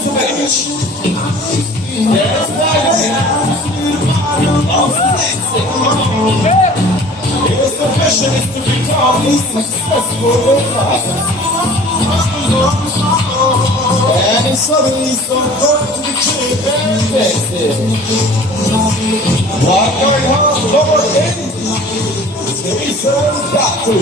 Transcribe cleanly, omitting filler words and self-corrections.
motivate. That's why I'm his ambition is to become successful in life. And he suddenly started to the crib and dancing. Not going hard, lower in. He's got to.